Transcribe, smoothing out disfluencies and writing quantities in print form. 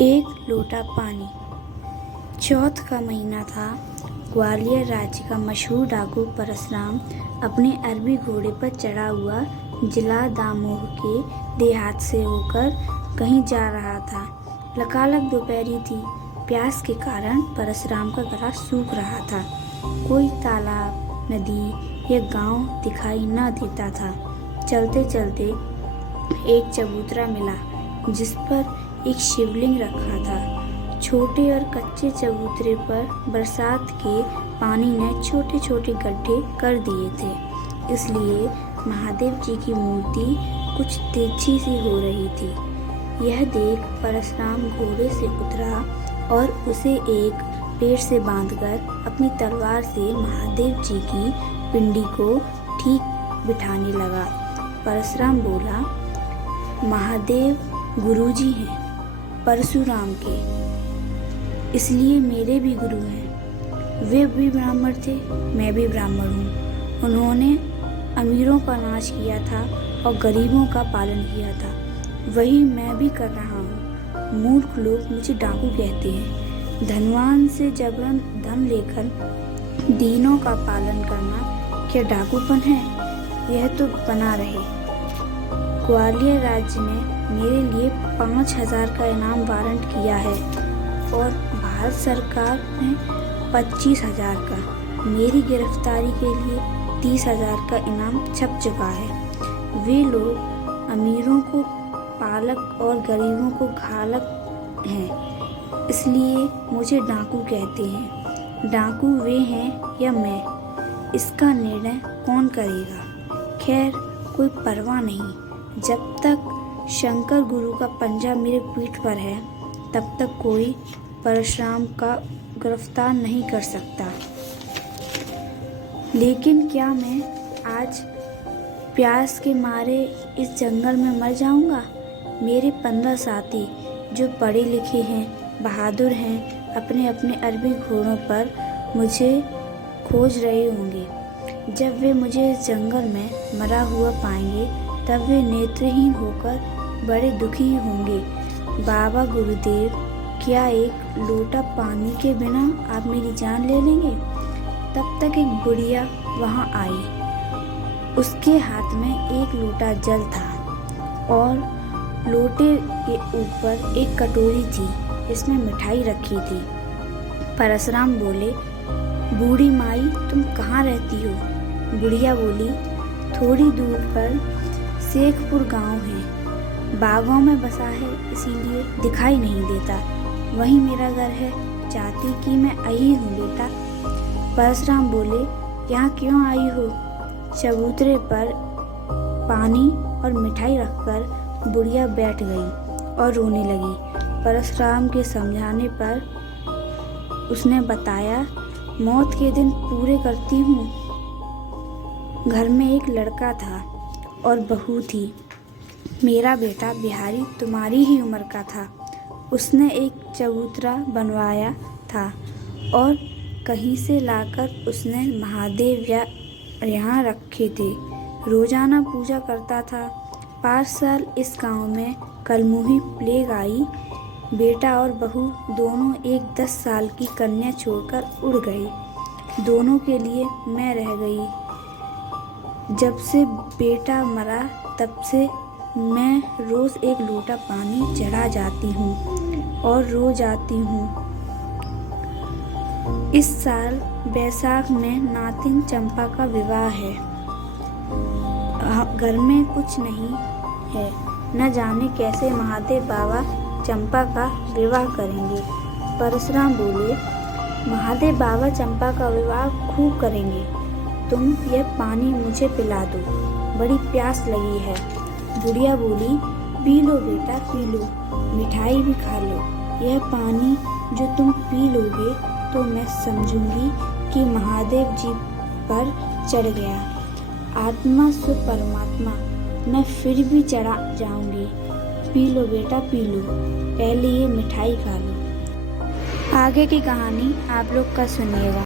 एक लोटा पानी। चौथ का महीना था। ग्वालियर राज्य का मशहूर डाकू परशुराम अपने अरबी घोड़े पर चढ़ा हुआ जिला दामोह के देहात से होकर कहीं जा रहा था। लकालक दोपहरी थी। प्यास के कारण परशुराम का गला सूख रहा था। कोई तालाब, नदी या गांव दिखाई न देता था। चलते चलते एक चबूतरा मिला जिस पर एक शिवलिंग रखा था। छोटे और कच्चे चबूतरे पर बरसात के पानी ने छोटे छोटे गड्ढे कर दिए थे, इसलिए महादेव जी की मूर्ति कुछ तिरछी सी हो रही थी। यह देख परशुराम घोड़े से उतरा और उसे एक पेड़ से बांधकर अपनी तलवार से महादेव जी की पिंडी को ठीक बिठाने लगा। परशुराम बोला, महादेव गुरुजी हैं परशुराम के, इसलिए मेरे भी गुरु हैं। वे भी ब्राह्मण थे, मैं भी ब्राह्मण हूँ। उन्होंने अमीरों का नाश किया था और गरीबों का पालन किया था, वही मैं भी कर रहा हूँ। मूर्ख लोग मुझे डाकू कहते हैं। धनवान से जबरन धन लेकर दीनों का पालन करना क्या डाकूपन है? यह तो बना रहे। ग्वालियर राज्य ने मेरे लिए 5,000 का इनाम वारंट किया है और भारत सरकार ने 25,000 का। मेरी गिरफ्तारी के लिए 30,000 का इनाम छप चुका है। वे लोग अमीरों को पालक और गरीबों को घालक हैं, इसलिए मुझे डाकू कहते हैं। डाकू वे हैं या मैं, इसका निर्णय कौन करेगा? खैर, कोई परवाह नहीं। जब तक शंकर गुरु का पंजा मेरे पीठ पर है, तब तक कोई परशुराम का गिरफ्तार नहीं कर सकता। लेकिन क्या मैं आज प्यास के मारे इस जंगल में मर जाऊंगा? मेरे 15 साथी जो पढ़े लिखे हैं, बहादुर हैं, अपने अपने अरबी घोड़ों पर मुझे खोज रहे होंगे। जब वे मुझे इस जंगल में मरा हुआ पाएंगे, तब वे नेत्रहीन होकर बड़े दुखी होंगे। बाबा गुरुदेव, क्या एक लोटा पानी के बिना आप मेरी जान ले लेंगे? तब तक एक बुढ़िया वहां आई। उसके हाथ में एक लोटा जल था और लोटे के ऊपर एक कटोरी थी जिसमें मिठाई रखी थी। परशुराम बोले, बूढ़ी माई, तुम कहाँ रहती हो? बुढ़िया बोली, थोड़ी दूर पर शेखपुर गांव है, बागों में बसा है, इसीलिए दिखाई नहीं देता। वहीं मेरा घर है। चाहती कि मैं आई हूँ बेटा। परशुराम बोले, यहाँ क्यों आई हो? चबूतरे पर पानी और मिठाई रखकर बुढ़िया बैठ गई और रोने लगी। परशुराम के समझाने पर उसने बताया, मौत के दिन पूरे करती हूँ। घर में एक लड़का था और बहू थी। मेरा बेटा बिहारी तुम्हारी ही उम्र का था। उसने एक चबूतरा बनवाया था और कहीं से लाकर उसने महादेव यहाँ रखे थे। रोजाना पूजा करता था। 5 साल इस गांव में कलमुही प्लेग आई। बेटा और बहू दोनों एक 10 साल की कन्या छोड़कर उड़ गए। दोनों के लिए मैं रह गई। जब से बेटा मरा, तब से मैं रोज एक लोटा पानी चढ़ा जाती हूँ और रो जाती हूँ। इस साल बैसाख में नातिन चंपा का विवाह है। घर में कुछ नहीं है, न जाने कैसे महादेव बाबा चंपा का विवाह करेंगे। परशुराम बोले, महादेव बाबा चंपा का विवाह खूब करेंगे। तुम यह पानी मुझे पिला दो, बड़ी प्यास लगी है। बुढ़िया बोली, पी लो बेटा, पी लो, मिठाई भी खा लो। यह पानी जो तुम पी लोगे तो मैं समझूंगी कि महादेव जी पर चढ़ गया। आत्मा से परमात्मा, मैं फिर भी चढ़ा जाऊंगी। पी लो बेटा, पी लो, पहले ये मिठाई खा लो। आगे की कहानी आप लोग का सुनिएगा।